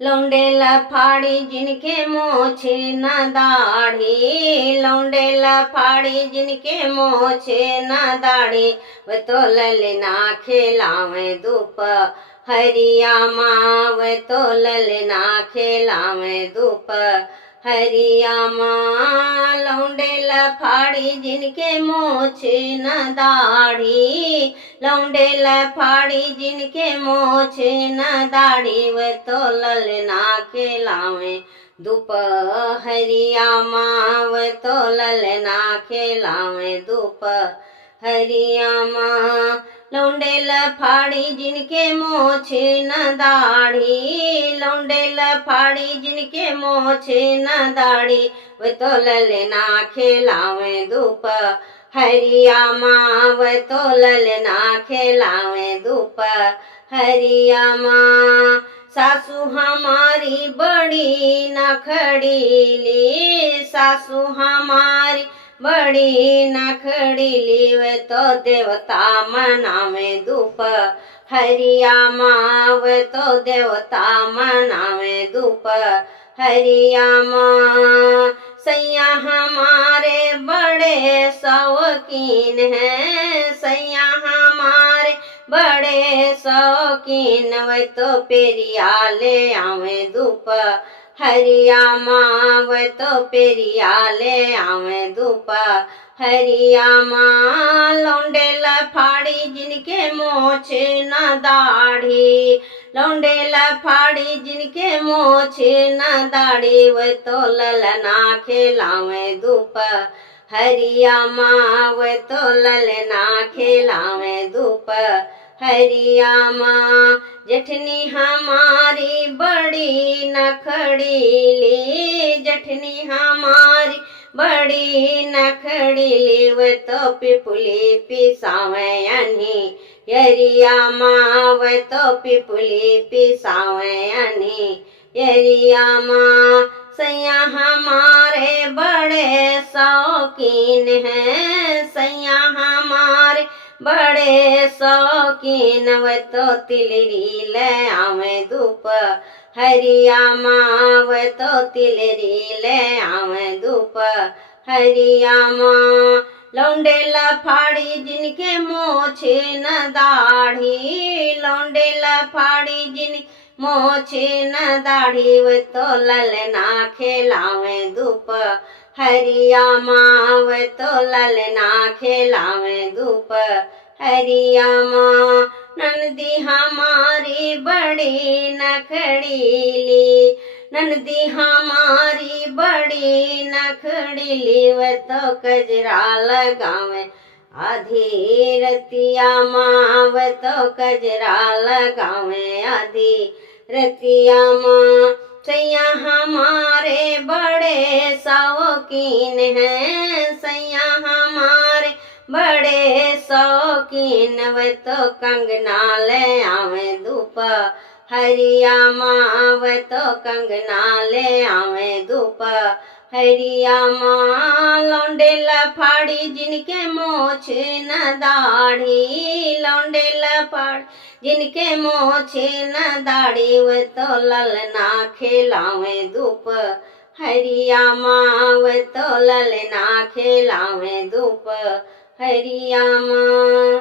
लौंडे लफाड़ी जिनके मोछे न दाढ़ी, लौंडे लफाड़ी जिनके मोछे न दाढ़ी, वे तो ललना खिलावे धूप हरिया माँ, वे तो ललना खिलावे धूप हरिया माँ। लौंडे लफाड़ी जिनके मोछे न दाढ़ी, लौंडे लफाड़ी जिनके मोछे न दाढ़ी, वे तो ललना खिलावे धूप हरिया माँ, वे तो ललना खिलावे धूप हरिया माँ। लौंडे लफाड़ी जिनके मोछे न दाढ़ी, लौंडे लफाड़ी जिनके मोछे न दाढ़ी, वे तो ललना खिलावे धूप हरिया माँ, वे तो ललना खिलावे धूप हरिया माँ। सासू हमारी बड़ी नखड़ीली, सासू हमारी बड़ी नखड़ीली, वे तो देवता मनावे धूप हरिया माँ, वे तो देवता मनावे धूप हरिया माँ। सैया हमारे बड़े शौकीन हैं, सैया हमारे बड़े शौकीन, वे तो पेरिया ले आवे धूप हरिया माँ, वे तो पेरिया ले आवे धूप हरिया माँ। लौंडे लफाड़ी जिनके मोछे न दाढ़ी, लौंडे लफाड़ी जिनके मोछे न दाढ़ी, वे तो ललना खिलावे धूप हरिया माँ, वे तो ललना खिलावे धूप हरिया माँ। जेठनी हमारी बड़ी नखड़ीली, जेठनी हमारी बड़ी नखड़ीली, वे तो पिपुली पिसावे अनी यरिया माँ, वे तो पिपुली पिसावे अनी यरिया माँ। सैया हमारे बड़े शौकीन हैं, सैया हमारे बड़े शौकीन, वे तो तिलरी ले आवे धूप हरिया माँ, वे तो तिलरी ले आवे धूप हरिया माँ। लौंडे लफाड़ी जिनके मोछे न दाढ़ी, लौंडे लफाड़ी जिन मोछे न दाढ़ी, वे तो ललना खिलावे धूप हरिया माँ, वे तो ललना खिलावे धूप हरिया माँ। नंदी हमारी बड़ी नखड़ीली, नंदी हमारी बड़ी नखड़ीली, वे तो कजरा लगावे आधी रतिया माँ, वे तो कजरा लगावे आधी रतिया माँ। सैया हमारे बड़े शौकीन हैं, सैया हमारे बड़े शौकीन, वे तो कंगना ले आवे धूप हरिया माँ, वे तो कंगना ले आवे धूप हरिया माँ। लौंडे लफाड़ी जिनके मोछे न दाढ़ी, लौंडे लफाड़ी जिनके मोछे न दाढ़ी, वे तो ललना खिलावे धूप हरिया माँ, वे तो ललना खिलावे धूप हरिया माँ।